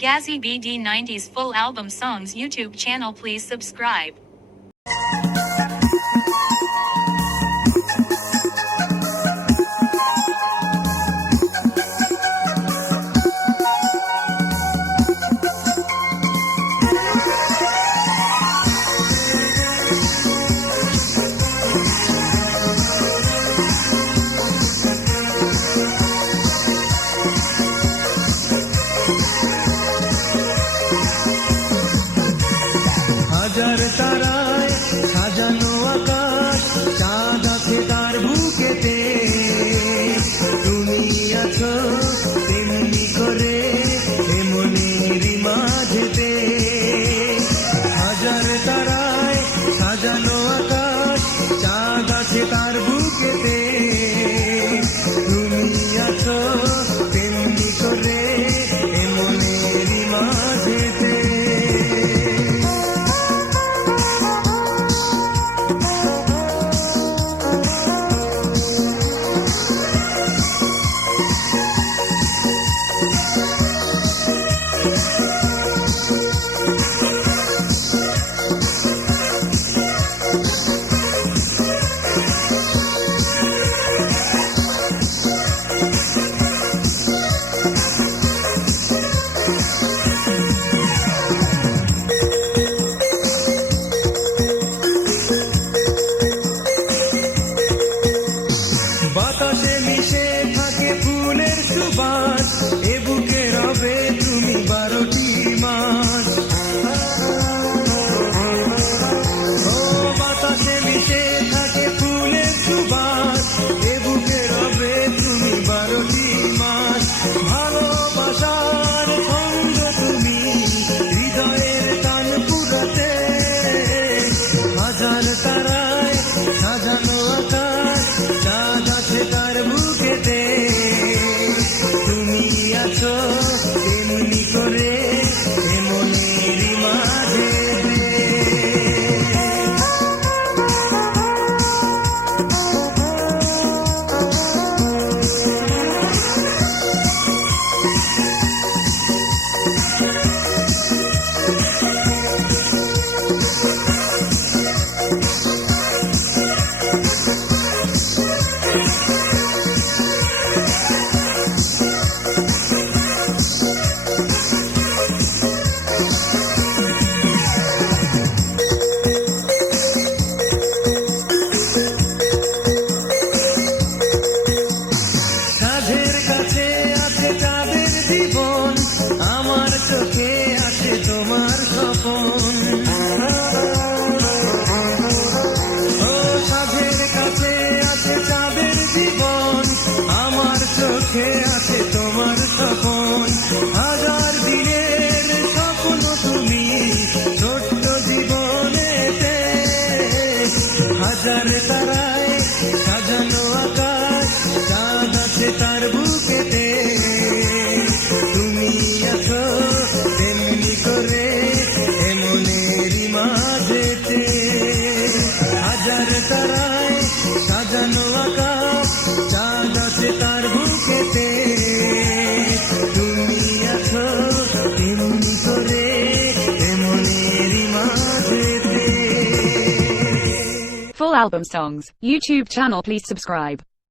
Gazzy BD90's full album songs YouTube channel, please subscribe. হাজার তারায় সাজানো আকাশ, চাঁদ আছে তার বুকেতে। তুমি আছো তেমনি করে এমনেরই মাঝেতে। হাজার তারায় সাজানো আকাশ, চাঁদ আছে তার বুকেতে। তুমি আছো তেমনি করে এমনেরই মাঝেতে। বাতাসে মিশে থাকে ফুলের সুবাস, এ বুকে রবে তুমি 12টি মাস। ও বাতাসে মিশে থাকে ফুলের সুবাস, এ বুকে রবে তুমি 12টি মাস। ভালোবাসার সঙ্গ তুমি হৃদয়ের টান পুরাতে। হাজার তারায় সাজানো আকাশ, চাঁদ আছে তার বুকেতে। তুমি আছো তেমনি করে এমনেরই মাঝেতে। সাধের কাছে আছে চাঁদের জীবন, আমার চোখে আছে তোমার স্বপন। ও সাধের কাছে আছে চাঁদের জীবন, আমার চোখে আছে তোমার স্বপন। হাজার দিনের স্বপ্ন তুমি ছোট্ট জীবনেতে। হাজার তারায় সাজানো আকাশ, চাঁদ আছে তার বুকেতে। তুমি আছো তেমনি করে এমনেরই মাঝেতে। হাজার তারায় সাজানো আকাশ, চাঁদ আছে তার বুকেতে। তুমি আছো তেমনি করে এমনেরই মাঝেতে। Full album songs YouTube channel, please subscribe.